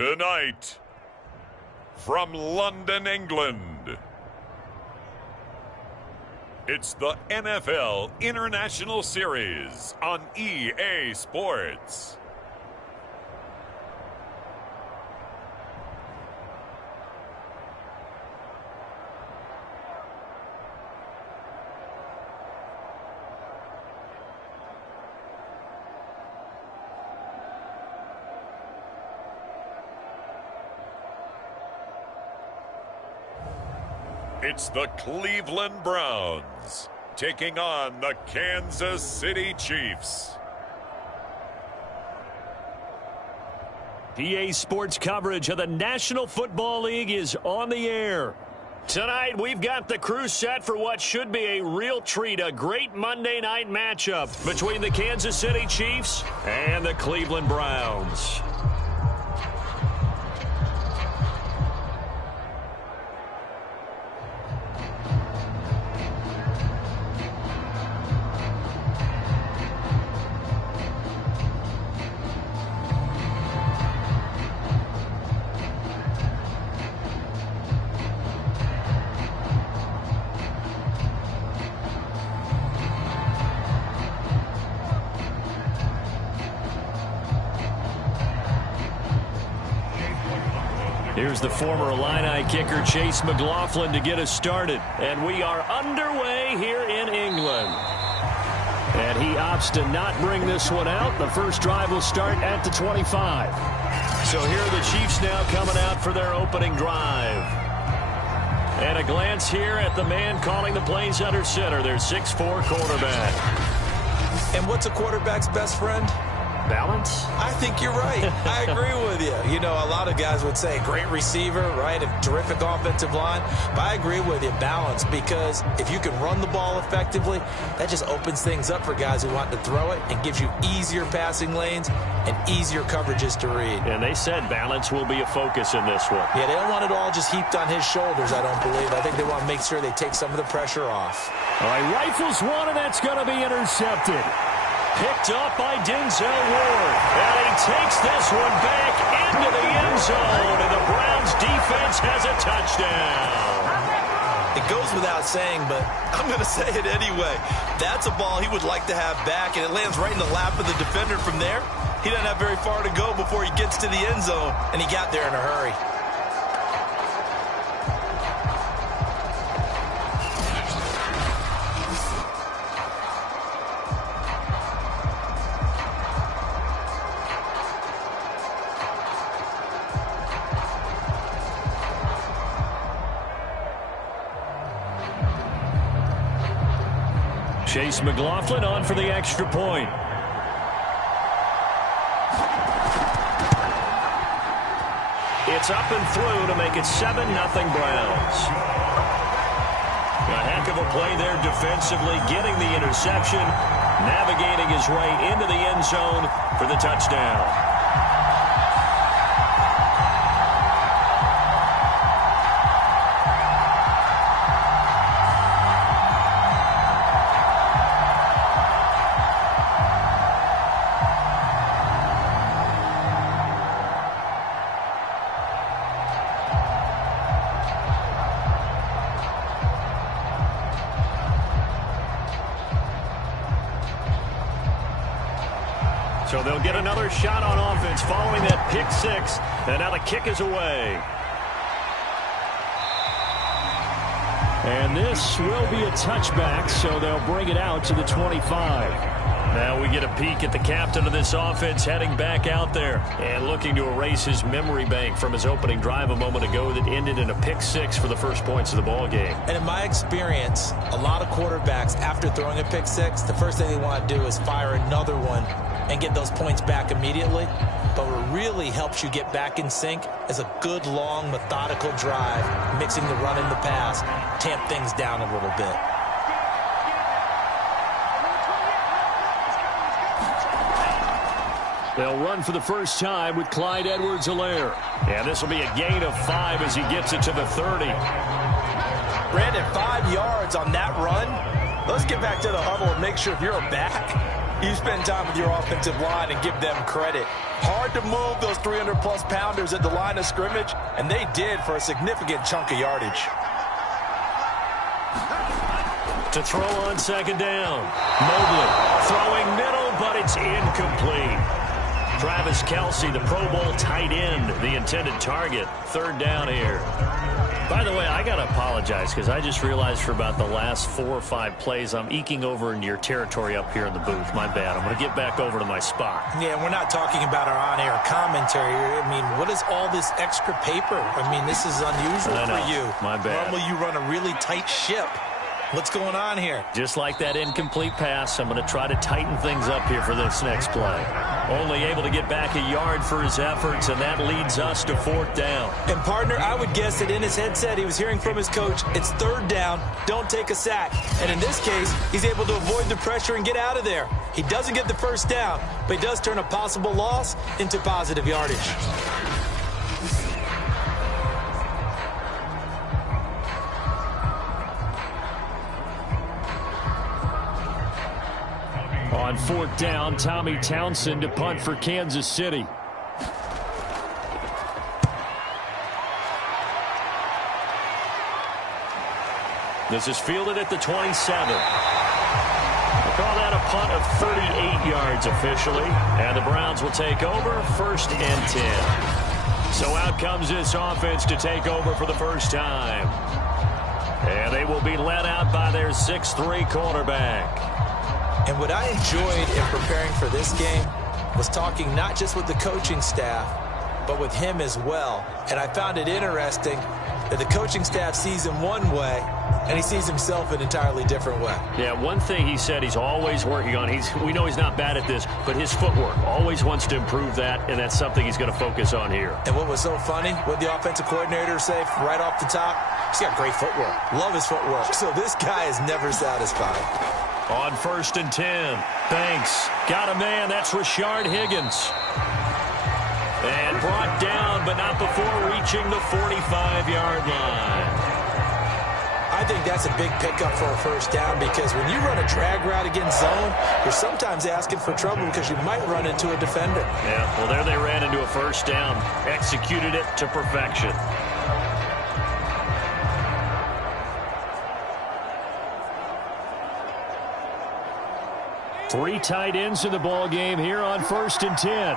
Tonight, from London, England, it's the NFL International Series on EA Sports. It's the Cleveland Browns taking on the Kansas City Chiefs. EA Sports coverage of the National Football League is on the air. Tonight, we've got the crew set for what should be a real treat, a great Monday night matchup between the Kansas City Chiefs and the Cleveland Browns. Here's the former Illini kicker, Chase McLaughlin, to get us started. And we are underway here in England. And he opts to not bring this one out. The first drive will start at the 25. So here are the Chiefs now coming out for their opening drive. And a glance here at the man calling the plays under center, their 6'4" quarterback. And what's a quarterback's best friend? Balance? I think you're right. I agree with you. You know, a lot of guys would say great receiver, right? A terrific offensive line. But I agree with you, balance, because if you can run the ball effectively, that just opens things up for guys who want to throw it and gives you easier passing lanes and easier coverages to read. And they said balance will be a focus in this one. Yeah, they don't want it all just heaped on his shoulders, I don't believe. I think they want to make sure they take some of the pressure off. All right, rifles one, and that's going to be intercepted. Picked up by Denzel Ward. And he takes this one back into the end zone. And the Browns defense has a touchdown. It goes without saying, but I'm going to say it anyway. That's a ball he would like to have back, and it lands right in the lap of the defender from there. He doesn't have very far to go before he gets to the end zone, and he got there in a hurry. Chase McLaughlin on for the extra point. It's up and through to make it 7-0 Browns. A heck of a play there defensively, getting the interception, navigating his way into the end zone for the touchdown. So they'll get another shot on offense following that pick six. And now the kick is away. And this will be a touchback, so they'll bring it out to the 25. Now we get a peek at the captain of this offense heading back out there and looking to erase his memory bank from his opening drive a moment ago that ended in a pick six for the first points of the ball game. And in my experience, a lot of quarterbacks, after throwing a pick six, the first thing they want to do is fire another one and get those points back immediately. But what really helps you get back in sync is a good, long, methodical drive, mixing the run and the pass, tamp things down a little bit. They'll run for the first time with Clyde Edwards-Helaire. And this will be a gain of 5 as he gets it to the 30. Brandon, 5 yards on that run. Let's get back to the huddle and make sure if you're a back, you spend time with your offensive line and give them credit. Hard to move those 300-plus pounders at the line of scrimmage, and they did for a significant chunk of yardage. To throw on second down. Mobley throwing middle, but it's incomplete. Travis Kelce, the Pro Bowl tight end, the intended target. Third down here. By the way, I got to apologize because I just realized for about the last 4 or 5 plays, I'm eking over into your territory up here in the booth. My bad. I'm going to get back over to my spot. Yeah, we're not talking about our on-air commentary. I mean, what is all this extra paper? I mean, this is unusual for you. My bad. Normally you run a really tight ship. What's going on here? Just like that incomplete pass, I'm going to try to tighten things up here for this next play. Only able to get back a yard for his efforts, and that leads us to 4th down. And, partner, I would guess that in his headset he was hearing from his coach, it's 3rd down, don't take a sack. And in this case, he's able to avoid the pressure and get out of there. He doesn't get the 1st down, but he does turn a possible loss into positive yardage. On 4th down, Tommy Townsend to punt for Kansas City. This is fielded at the 27. We'll call that a punt of 38 yards officially. And the Browns will take over 1st and 10. So out comes this offense to take over for the first time. And they will be led out by their 6'3" quarterback. And what I enjoyed in preparing for this game was talking not just with the coaching staff, but with him as well. And I found it interesting that the coaching staff sees him one way, and he sees himself an entirely different way. Yeah, one thing he said he's always working on, we know he's not bad at this, but his footwork, always wants to improve that, and that's something he's going to focus on here. And what was so funny, what the offensive coordinator say right off the top, he's got great footwork. Love his footwork. So this guy is never satisfied. On 1st and 10, Banks got a man. That's Rashard Higgins. And brought down, but not before reaching the 45-yard line. I think that's a big pickup for a 1st down because when you run a drag route against zone, you're sometimes asking for trouble because you might run into a defender. Yeah, well, there they ran into a 1st down. Executed it to perfection. Three tight ends in the ball game here on 1st and 10.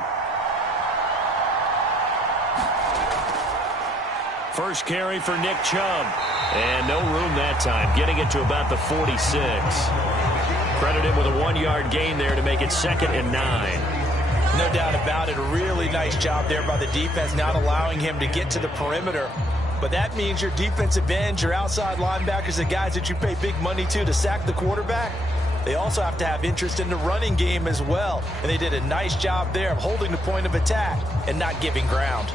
First carry for Nick Chubb. And no room that time, getting it to about the 46. Credit him with a 1-yard gain there to make it 2nd and 9. No doubt about it. A really nice job there by the defense, not allowing him to get to the perimeter. But that means your defensive ends, your outside linebackers, the guys that you pay big money to sack the quarterback, they also have to have interest in the running game as well. And they did a nice job there of holding the point of attack and not giving ground.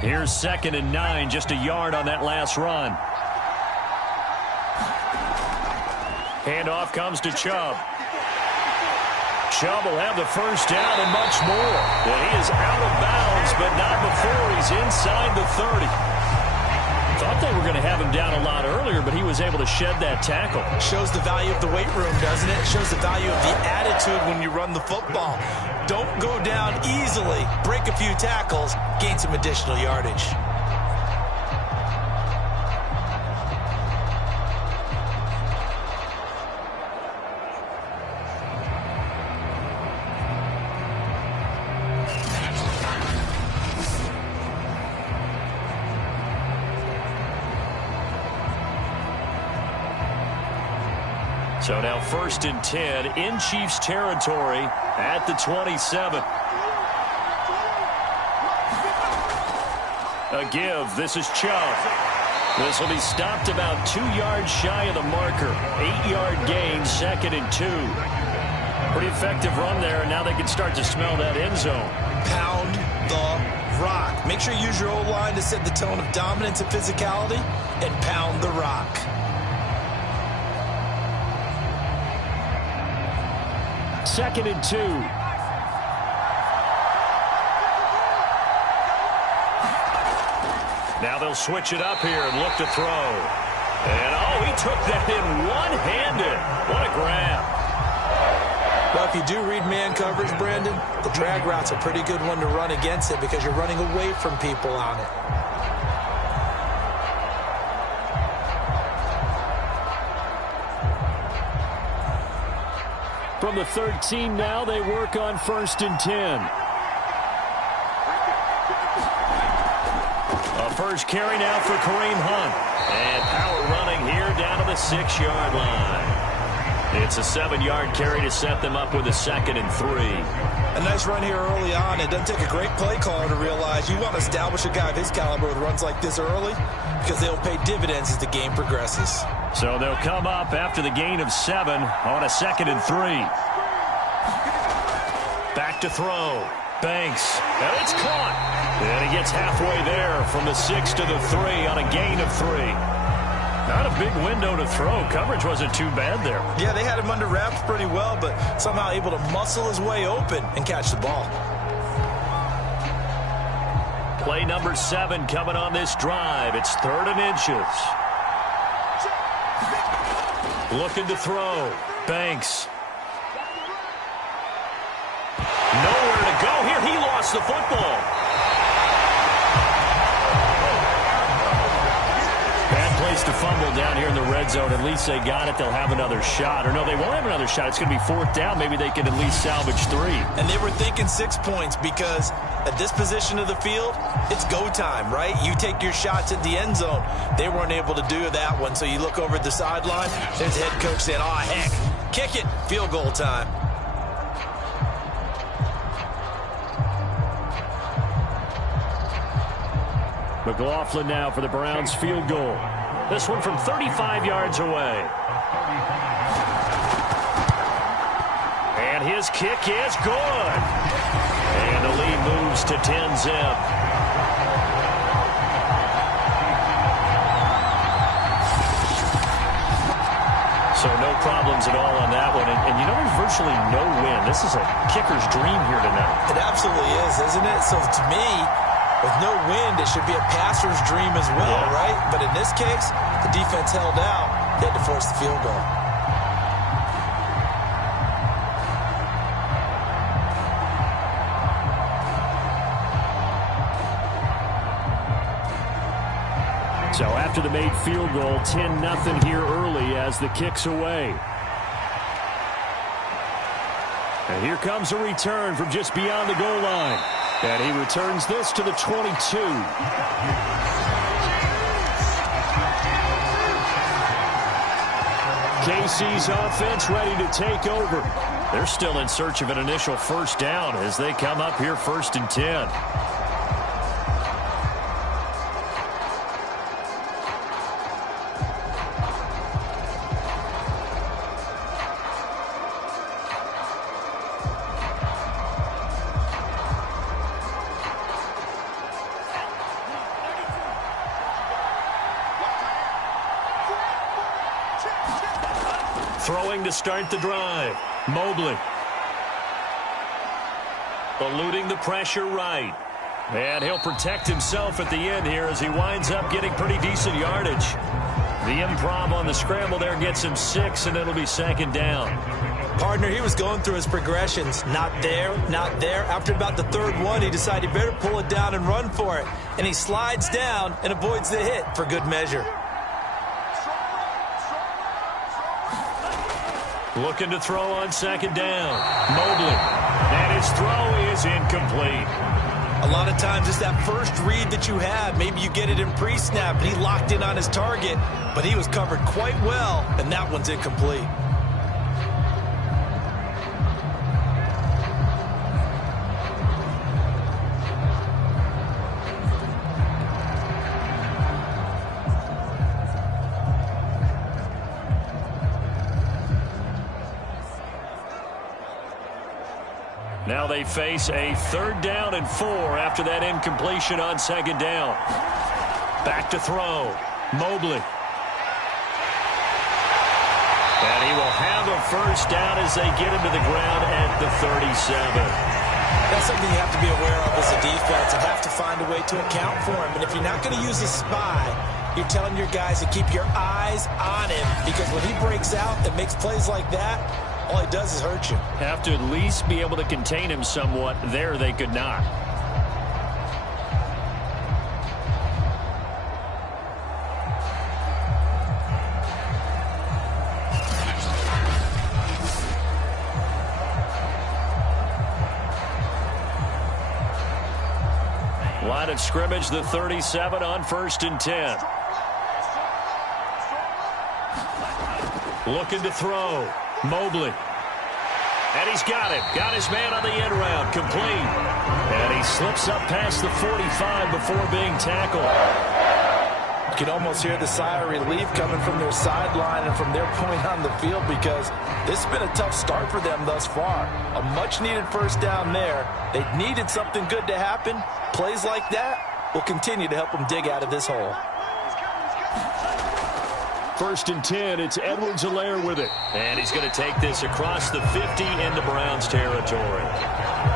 Here's 2nd and 9, just a yard on that last run. Handoff comes to Chubb. Chubb will have the 1st down and much more. And he is out of bounds, but not before he's inside the 30. Thought they were going to have him down a lot earlier, but he was able to shed that tackle. Shows the value of the weight room, doesn't it? Shows the value of the attitude when you run the football. Don't go down easily. Break a few tackles, gain some additional yardage. So now 1st and 10 in Chiefs territory at the 27. A give. This is Chubb. This will be stopped about 2 yards shy of the marker. 8-yard gain, 2nd and 2. Pretty effective run there, and now they can start to smell that end zone. Pound the rock. Make sure you use your O-line to set the tone of dominance and physicality, and pound the rock. Second and 2. Now they'll switch it up here and look to throw. And, oh, he took that in one-handed. What a grab. Well, if you do read man coverage, Brandon, the drag route's a pretty good one to run against it because you're running away from people on it. From the 13 now, they work on 1st and 10. A first carry now for Kareem Hunt. And power running here down to the 6-yard line. It's a 7-yard carry to set them up with a 2nd and 3. A nice run here early on. It doesn't take a great play caller to realize you want to establish a guy of his caliber with runs like this early because they'll pay dividends as the game progresses. So they'll come up after the gain of 7 on a 2nd and 3. Back to throw. Banks. And it's caught. And he gets halfway there from the 6 to the 3 on a gain of 3. Not a big window to throw. Coverage wasn't too bad there. Yeah, they had him under wraps pretty well, but somehow able to muscle his way open and catch the ball. Play number 7 coming on this drive. It's 3rd and inches. Looking to throw. Banks. Nowhere to go here. He lost the football. Bad place to fumble down here in the red zone. At least they got it. They'll have another shot. Or no, they won't have another shot. It's going to be 4th down. Maybe they can at least salvage 3. And they were thinking 6 points because at this position of the field, it's go time, right? You take your shots at the end zone. They weren't able to do that one. So you look over at the sideline. There's the head coach saying, oh, heck, kick it. Field goal time. McLaughlin now for the Browns field goal. This one from 35 yards away. And his kick is good. And the lead moves to 10-zip. So no problems at all on that one. And you know, there's virtually no win. This is a kicker's dream here tonight. It absolutely is, isn't it? So to me, with no wind, it should be a passer's dream as well, right? But in this case, the defense held out. They had to force the field goal. So after the made field goal, 10-0 here early as the kick's away. And here comes a return from just beyond the goal line. And he returns this to the 22. KC's offense ready to take over. They're still in search of an initial 1st down as they come up here 1st and 10. Throwing to start the drive. Mobley. Eluding the pressure right. And he'll protect himself at the end here as he winds up getting pretty decent yardage. The improv on the scramble there gets him 6, and it'll be 2nd down. Partner, he was going through his progressions. Not there, not there. After about the 3rd one, he decided he better pull it down and run for it. And he slides down and avoids the hit for good measure. Looking to throw on 2nd down. Mobley. And his throw is incomplete. A lot of times it's that first read that you have. Maybe you get it in pre-snap, and he locked in on his target, but he was covered quite well, and that one's incomplete. Now they face a 3rd down and 4 after that incompletion on 2nd down. Back to throw. Mobley. And he will have a 1st down as they get him to the ground at the 37. That's something you have to be aware of as a defense and have to find a way to account for him. And if you're not going to use a spy, you're telling your guys to keep your eyes on him, because when he breaks out and makes plays like that, all he does is hurt you. Have to at least be able to contain him somewhat. There they could not. Line of scrimmage, the 37 on 1st and 10. Looking to throw. Mobley. And he's got it. Got his man on the end round. Complete. And he slips up past the 45 before being tackled. You can almost hear the sigh of relief coming from their sideline and from their point on the field, because this has been a tough start for them thus far. A much-needed first down there. They needed something good to happen. Plays like that will continue to help them dig out of this hole. 1st and 10, it's Edwards-Helaire with it. And he's going to take this across the 50 into Browns territory.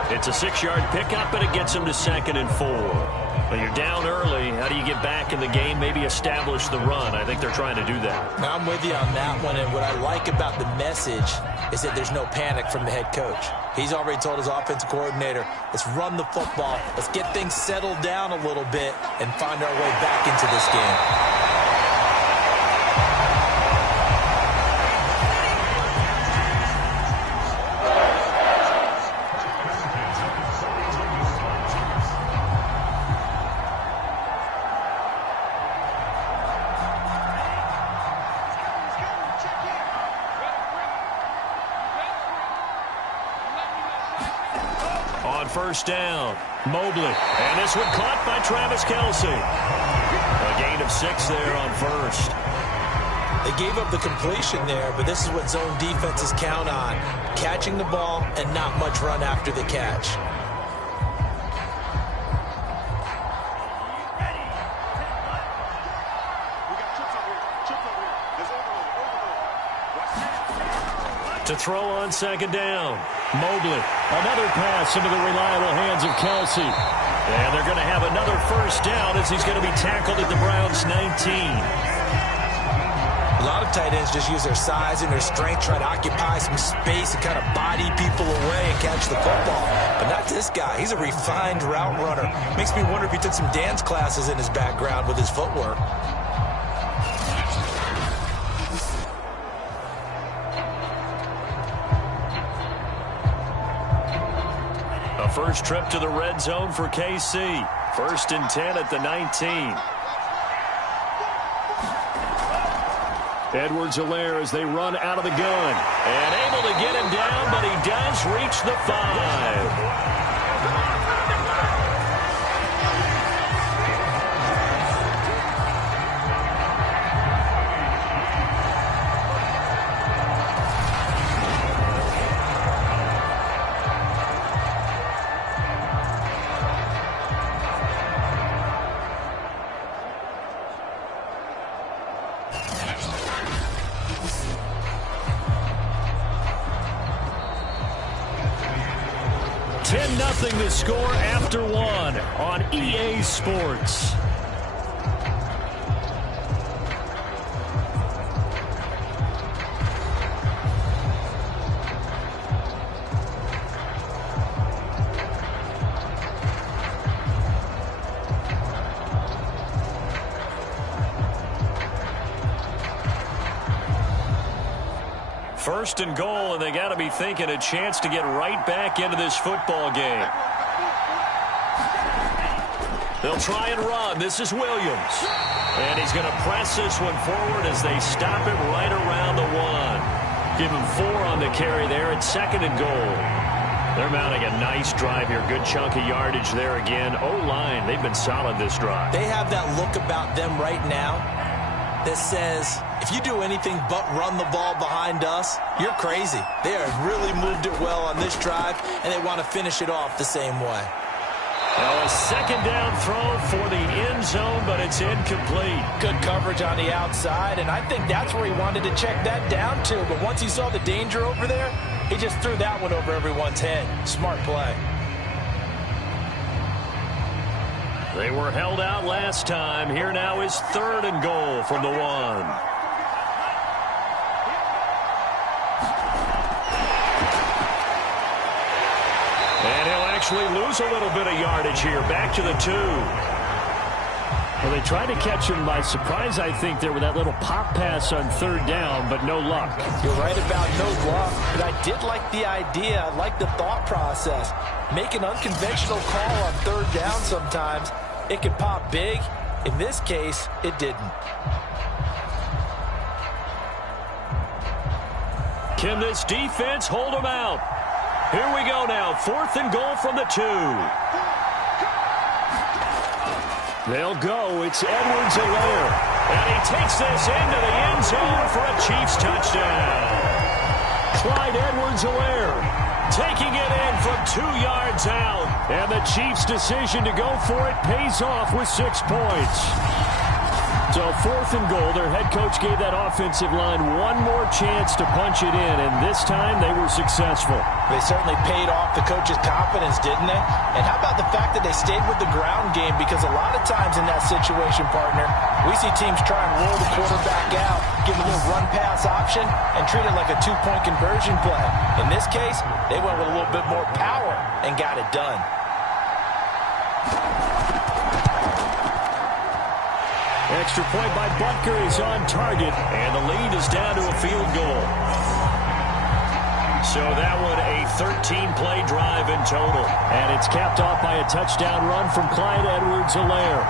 It's a 6-yard pickup, and it gets him to 2nd and 4. Well, you're down early. How do you get back in the game, maybe establish the run? I think they're trying to do that. Now, I'm with you on that one, and what I like about the message is that there's no panic from the head coach. He's already told his offensive coordinator, let's run the football, let's get things settled down a little bit and find our way back into this game. On 1st down, Mobley. And this one caught by Travis Kelce. A gain of 6 there on 1st. They gave up the completion there, but this is what zone defenses count on. Catching the ball and not much run after the catch. To throw on 2nd down, Mobley. Another pass into the reliable hands of Kelce. And they're going to have another 1st down as he's going to be tackled at the Browns' 19. A lot of tight ends just use their size and their strength, try to occupy some space and kind of body people away and catch the football. But not this guy. He's a refined route runner. Makes me wonder if he took some dance classes in his background with his footwork. First trip to the red zone for KC. 1st and 10 at the 19. Edwards-Helaire as they run out of the gun. And able to get him down, but he does reach the 5. Nothing to score after 1 on EA Sports. First and goal, and they got to be thinking a chance to get right back into this football game. They'll try and run. This is Williams. And he's going to press this one forward as they stop it right around the 1. Give him 4 on the carry there at 2nd and goal. They're mounting a nice drive here. Good chunk of yardage there again. O-line, they've been solid this drive. They have that look about them right now that says, if you do anything but run the ball behind us, you're crazy. They have really moved it well on this drive, and they want to finish it off the same way. Now a 2nd down throw for the end zone, but it's incomplete. Good coverage on the outside, and I think that's where he wanted to check that down to. But once he saw the danger over there, he just threw that one over everyone's head. Smart play. They were held out last time. Here now is 3rd and goal from the 1. actually lose a little bit of yardage here. Back to the 2. Well, they tried to catch him by surprise, I think, there with that little pop pass on 3rd down, but no luck. You're right about no luck, but I did like the idea. I like the thought process. Make an unconventional call on 3rd down sometimes. It can pop big. In this case, it didn't. Can this defense hold him out? Here we go now. 4th and goal from the 2. They'll go. It's Edwards-Helaire. And he takes this into the end zone for a Chiefs touchdown. Clyde Edwards-Helaire taking it in from 2 yards out. And the Chiefs' decision to go for it pays off with 6 points. So 4th and goal, their head coach gave that offensive line one more chance to punch it in, and this time they were successful. They certainly paid off the coach's confidence, didn't they? And how about the fact that they stayed with the ground game? Because a lot of times in that situation, partner, we see teams try and roll the quarterback out, give a little run-pass option, and treat it like a 2-point conversion play. In this case, they went with a little bit more power and got it done. Extra point by Butker is on target, and the lead is down to a field goal. So that one a 13-play drive in total. And it's capped off by a touchdown run from Clyde Edwards-Helaire.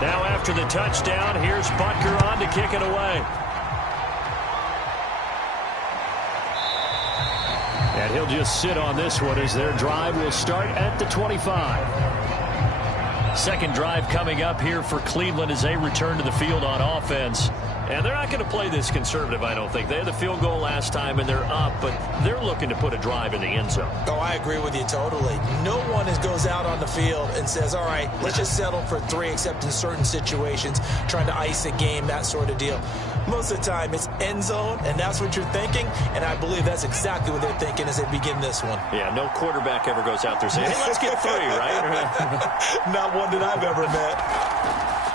Now after the touchdown, here's Butker on to kick it away. And he'll just sit on this one as their drive will start at the 25. Second drive coming up here for Cleveland as they return to the field on offense. And they're not going to play this conservative, I don't think. They had the field goal last time, and they're up, but they're looking to put a drive in the end zone. Oh, I agree with you totally. No one goes out on the field and says, all right, let's just settle for 3, except in certain situations, trying to ice a game, that sort of deal. Most of the time, it's end zone, and that's what you're thinking, and I believe that's exactly what they're thinking as they begin this one. Yeah, no quarterback ever goes out there saying, hey, let's get 3, right? Not one that I've ever met.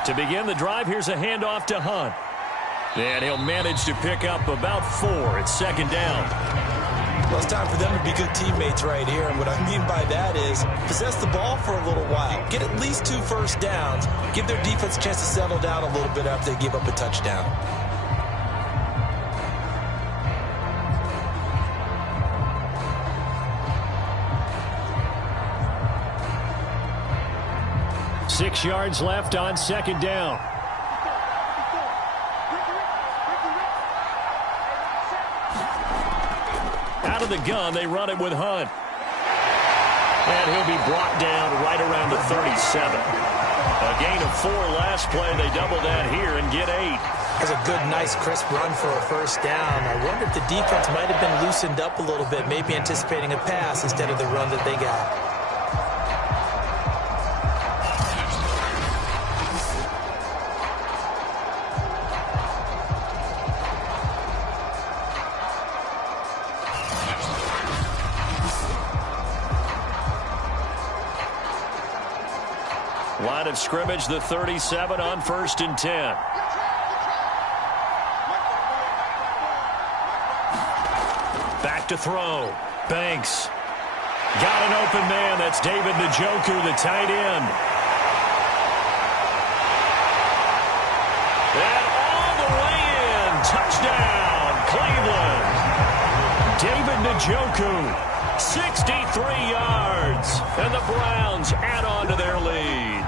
To begin the drive, here's a handoff to Hunt. And he'll manage to pick up about 4. It's second down. Well, it's time for them to be good teammates right here. And what I mean by that is possess the ball for a little while. Get at least 2 first downs. Give their defense a chance to settle down a little bit after they give up a touchdown. Six yards left on second down. Out of the gun, they run it with Hunt. And he'll be brought down right around the 37. A gain of 4 last play. They double that here and get 8. That's a good, nice, crisp run for a first down. I wonder if the defense might have been loosened up a little bit, maybe anticipating a pass instead of the run that they got. Line of scrimmage, the 37 on 1st and 10. Back to throw. Banks. Got an open man. That's David Njoku, the tight end. And all the way in. Touchdown, Cleveland. David Njoku, 63 yards. And the Browns add on to their lead.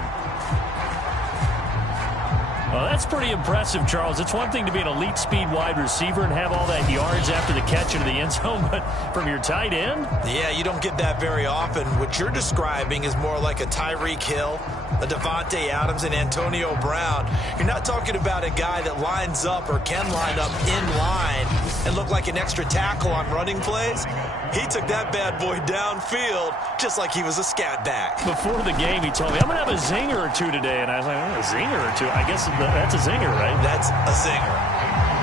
Well, that's pretty impressive, Charles. It's one thing to be an elite speed wide receiver and have all that yards after the catch into the end zone, but from your tight end? Yeah, you don't get that very often. What you're describing is more like a Tyreek Hill a Devontae Adams and Antonio Brown. You're not talking about a guy that lines up or can line up in line and look like an extra tackle on running plays. He took that bad boy downfield just like he was a scat back. Before the game, he told me, I'm going to have a zinger or two today. And I was like, a zinger or two? I guess that's a zinger, right? That's a zinger.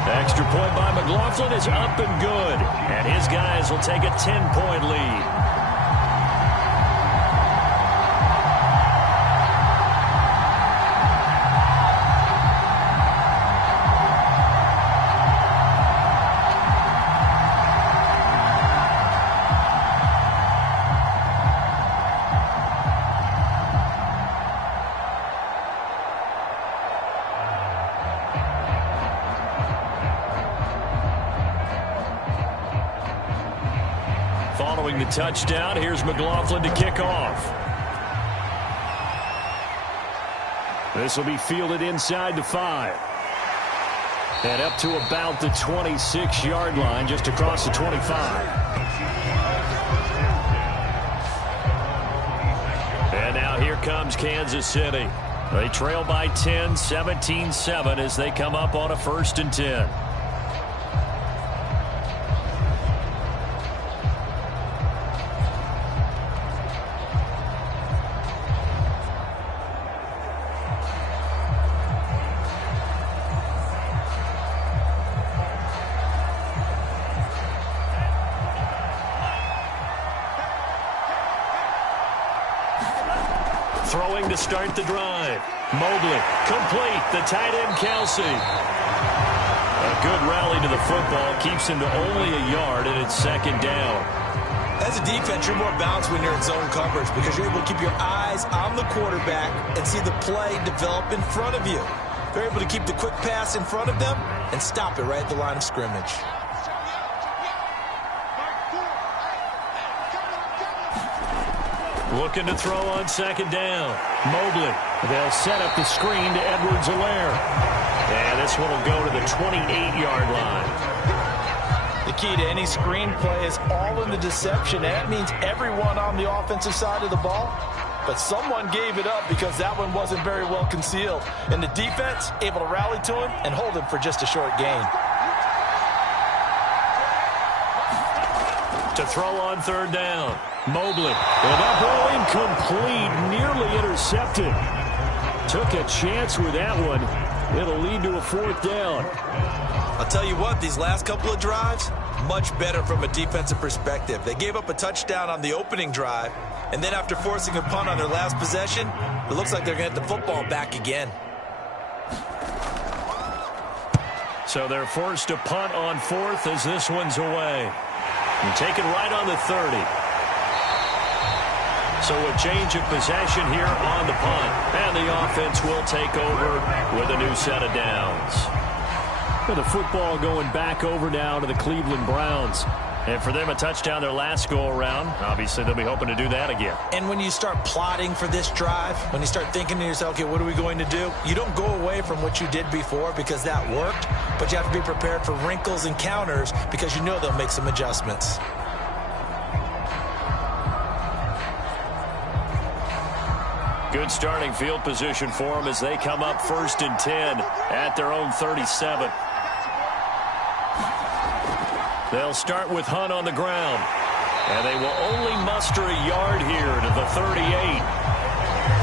The extra point by McLaughlin is up and good. And his guys will take a 10-point lead. Following the touchdown, here's McLaughlin to kick off. This will be fielded inside the 5. And up to about the 26-yard line, just across the 25. And now here comes Kansas City. They trail by 10, 17-7 as they come up on a 1st and 10. Throwing to start the drive. Mobley, complete. The tight end, Kelsey. A good rally to the football. Keeps him to only a yard, and it's 2nd down. As a defense, you're more balanced when you're in zone coverage because you're able to keep your eyes on the quarterback and see the play develop in front of you. They're able to keep the quick pass in front of them and stop it right at the line of scrimmage. Looking to throw on 2nd down. Mobley. They'll set up the screen to Edwards-Helaire. And this one will go to the 28-yard line. The key to any screen play is all in the deception. That means everyone on the offensive side of the ball. But someone gave it up because that one wasn't very well concealed. And the defense able to rally to him and hold him for just a short gain. To throw on 3rd down. Mobley. Well, that ball incomplete, nearly intercepted. Took a chance with that one. It'll lead to a 4th down. I'll tell you what, these last couple of drives, much better from a defensive perspective. They gave up a touchdown on the opening drive, and then after forcing a punt on their last possession, it looks like they're going to get the football back again. So they're forced to punt on 4th as this one's away. And taken right on the 30. So a change of possession here on the punt. And the offense will take over with a new set of downs. With the football going back over now to the Cleveland Browns. And for them, a touchdown their last go-around. Obviously, they'll be hoping to do that again. And when you start plotting for this drive, when you start thinking to yourself, okay, what are we going to do? You don't go away from what you did before because that worked, but you have to be prepared for wrinkles and counters because you know they'll make some adjustments. Good starting field position for them as they come up 1st and 10 at their own 37. They'll start with Hunt on the ground. And they will only muster a yard here to the 38.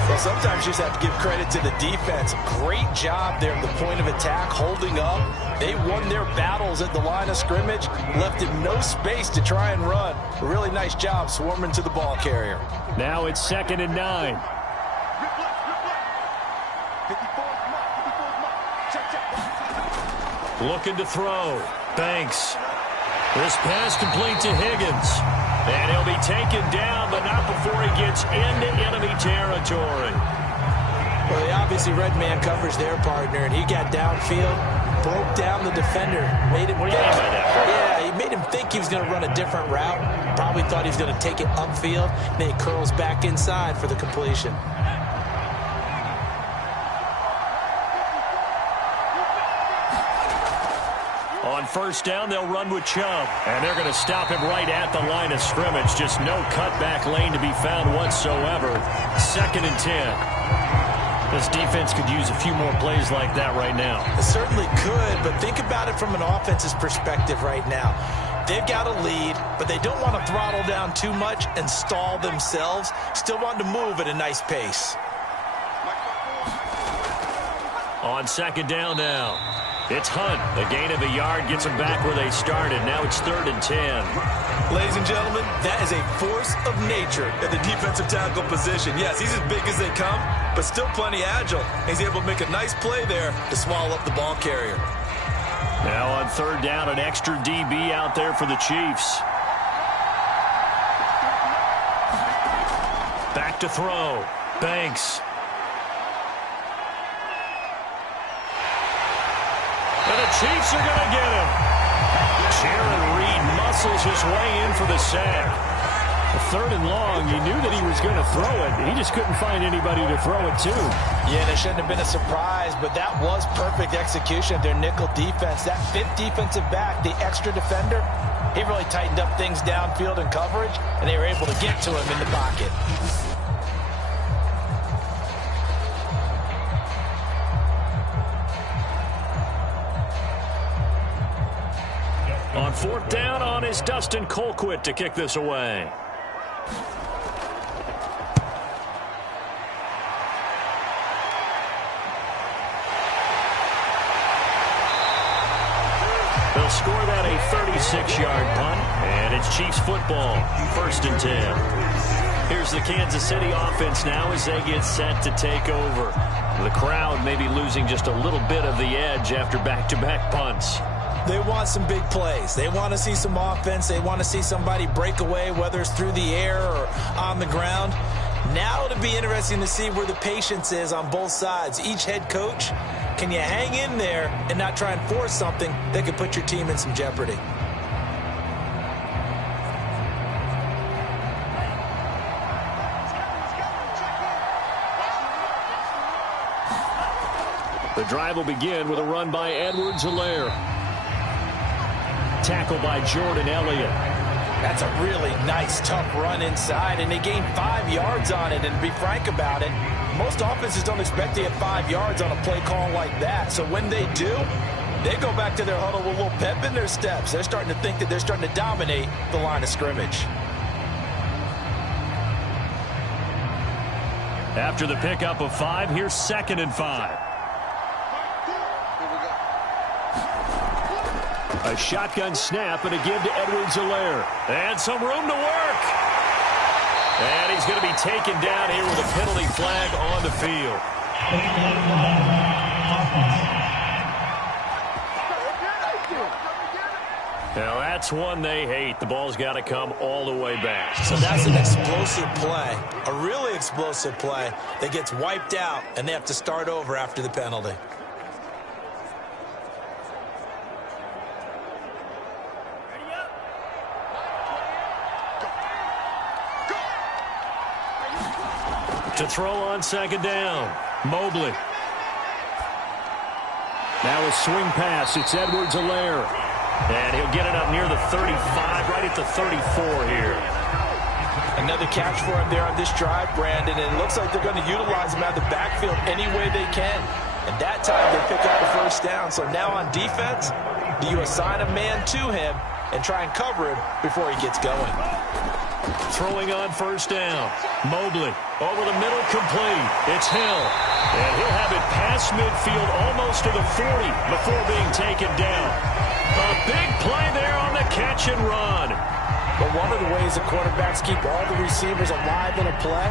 Well, sometimes you just have to give credit to the defense. Great job there at the point of attack, holding up. They won their battles at the line of scrimmage, left him no space to try and run. A really nice job swarming to the ball carrier. Now it's 2nd and 9. Looking to throw. Banks. This pass complete to Higgins. And he'll be taken down, but not before he gets into enemy territory. Well, they obviously read man coverage their partner, and he got downfield, broke down the defender, made him what do you mean by that? Yeah, he made him think he was going to run a different route. Probably thought he was going to take it upfield. Then he curls back inside for the completion. On On first down, they'll run with Chubb. And they're going to stop him right at the line of scrimmage. Just no cutback lane to be found whatsoever. 2nd and 10. This defense could use a few more plays like that right now. It certainly could, but think about it from an offense's perspective right now. They've got a lead, but they don't want to throttle down too much and stall themselves. Still want to move at a nice pace. On 2nd down now, it's Hunt. The gain of a yard gets them back where they started. Now it's 3rd and 10. Ladies and gentlemen, that is a force of nature at the defensive tackle position. Yes, he's as big as they come, but still plenty agile. He's able to make a nice play there to swallow up the ball carrier. Now on 3rd down, an extra DB out there for the Chiefs. Back to throw. Banks. And the Chiefs are going to get him. Jaron Reed muscles his way in for the sack. 3rd and long, you knew that he was going to throw it. He just couldn't find anybody to throw it to. Yeah, that shouldn't have been a surprise, but that was perfect execution of their nickel defense. That 5th defensive back, the extra defender, he really tightened up things downfield in coverage, and they were able to get to him in the pocket. On 4th down, on is Dustin Colquitt to kick this away. They'll score that a 36-yard punt, and it's Chiefs football, 1st and 10. Here's the Kansas City offense now as they get set to take over. The crowd may be losing just a little bit of the edge after back-to-back punts. They want some big plays. They want to see some offense. They want to see somebody break away, whether it's through the air or on the ground. Now it'll be interesting to see where the patience is on both sides. Each head coach, can you hang in there and not try and force something that could put your team in some jeopardy? The drive will begin with a run by Edwards-Helaire. Tackle by Jordan Elliott. That's a really nice, tough run inside, and they gained 5 yards on it. And to be frank about it, most offenses don't expect to get 5 yards on a play call like that. So when they do, they go back to their huddle with a little pep in their steps. They're starting to think that they're starting to dominate the line of scrimmage. After the pickup of 5, here's 2nd and 5. A shotgun snap and a give to Edwards-Helaire. And some room to work. And he's going to be taken down here with a penalty flag on the field. Now that's one they hate. The ball's got to come all the way back. So that's an explosive play, a really explosive play that gets wiped out, and they have to start over after the penalty. To throw on 2nd down, Mobley. Now a swing pass. It's Edwards-Helaire. And he'll get it up near the 35, right at the 34 here. Another catch for him there on this drive, Brandon, and it looks like they're going to utilize him out of the backfield any way they can. And that time they pick up the 1st down. So now on defense, do you assign a man to him and try and cover him before he gets going? Throwing on 1st down. Mobley over the middle, complete. It's Hill. And he'll have it past midfield almost to the 40 before being taken down. A big play there on the catch and run. But one of the ways the quarterbacks keep all the receivers alive in a play,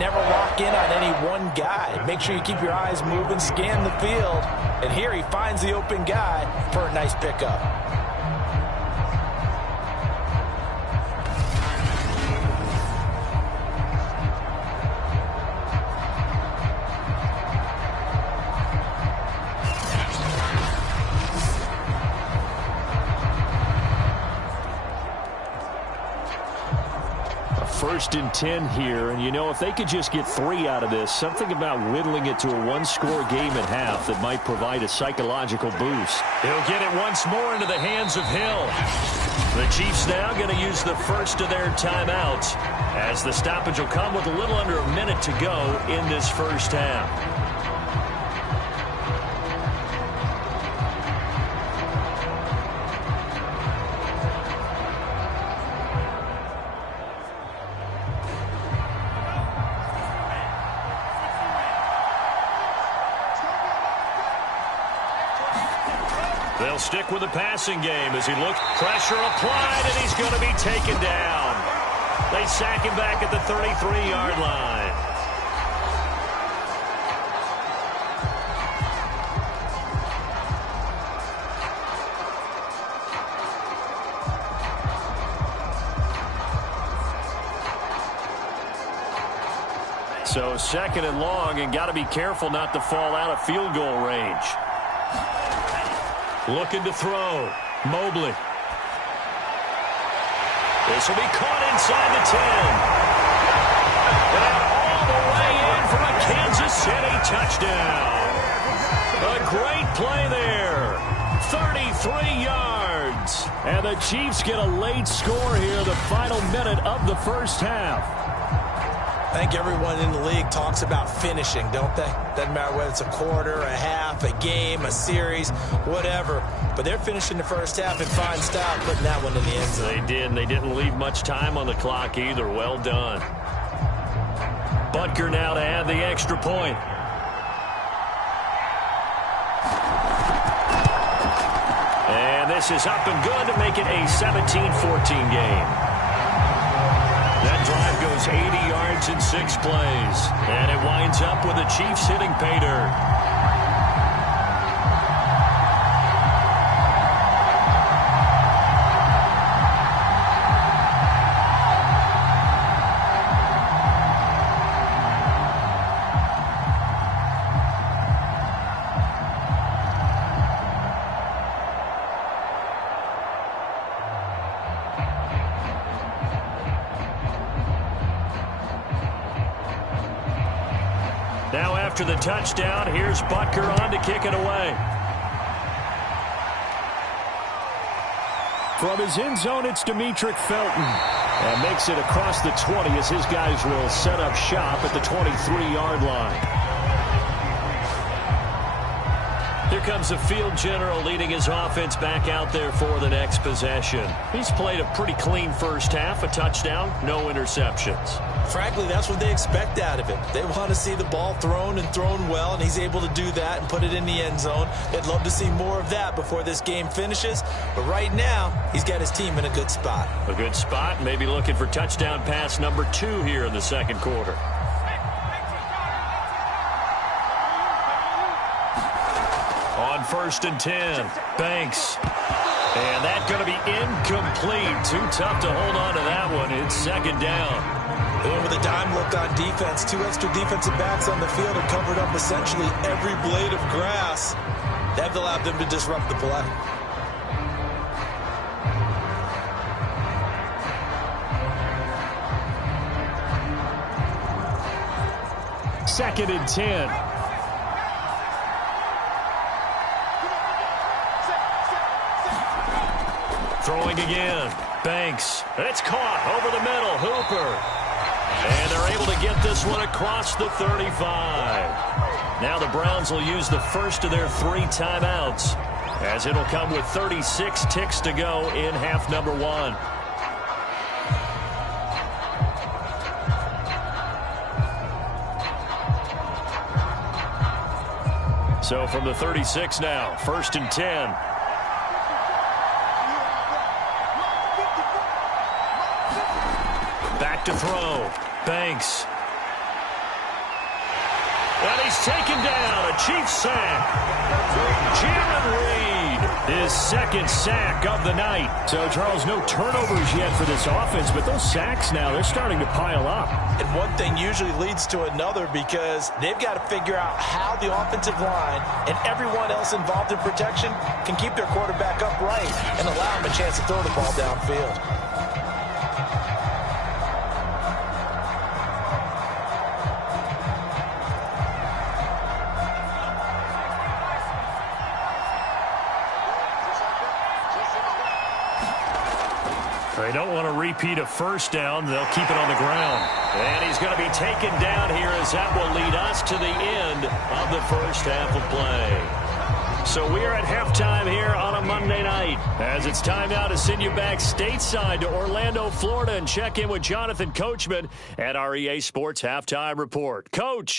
never lock in on any one guy. Make sure you keep your eyes moving, scan the field. And here he finds the open guy for a nice pickup. 1st and 10 here, and you know, if they could just get 3 out of this, something about whittling it to a one-score game at half that might provide a psychological boost. He'll get it once more into the hands of Hill. The Chiefs now going to use the first of their timeouts, as the stoppage will come with a little under a minute to go in this first half. They'll stick with the passing game as he looks. Pressure applied, and he's going to be taken down. They sack him back at the 33-yard line. So 2nd and long, and got to be careful not to fall out of field goal range. Looking to throw. Mobley. This will be caught inside the 10. And all the way in for a Kansas City touchdown. A great play there. 33 yards. And the Chiefs get a late score here, the final minute of the first half. I think everyone in the league talks about finishing, don't they? Doesn't matter whether it's a quarter, a half, a game, a series, whatever. But they're finishing the first half in fine style, putting that one in the end zone. They did, and they didn't leave much time on the clock either. Well done. Butker now to add the extra point. And this is up and good to make it a 17-14 game. That drive goes 80 yards in 6 plays. And it winds up with the Chiefs hitting pay dirt. Now after the touchdown, here's Butker on to kick it away. From his end zone, it's Demetric Felton. And makes it across the 20 as his guys will set up shop at the 23-yard line. Here comes the field general leading his offense back out there for the next possession. He's played a pretty clean first half, a touchdown, no interceptions. Frankly, that's what they expect out of him. They want to see the ball thrown and thrown well, and he's able to do that and put it in the end zone. They'd love to see more of that before this game finishes. But right now, he's got his team in a good spot. A good spot, maybe looking for touchdown pass number 2 here in the second quarter. On 1st and 10, Banks. And that's going to be incomplete. Too tough to hold on to that one. It's 2nd down. And with a dime look on defense, 2 extra defensive backs on the field have covered up essentially every blade of grass. That allowed them to disrupt the play. Second and 10. Throwing again. Banks. It's caught over the middle. Hooper. And they're able to get this one across the 35. Now the Browns will use the first of their 3 timeouts, as it'll come with 36 ticks to go in half number 1. So from the 36 now, 1st and 10. Back to throw. Banks. And he's taken down. A Chiefs sack. Jaron Reed, his 2nd sack of the night. So, Charles, no turnovers yet for this offense, but those sacks now, they're starting to pile up. And one thing usually leads to another, because they've got to figure out how the offensive line and everyone else involved in protection can keep their quarterback upright and allow him a chance to throw the ball downfield. They don't want to repeat a first down. They'll keep it on the ground. And he's going to be taken down here as that will lead us to the end of the first half of play. So we are at halftime here on a Monday night, as it's time now to send you back stateside to Orlando, Florida, and check in with Jonathan Coachman at our EA Sports Halftime Report. Coach.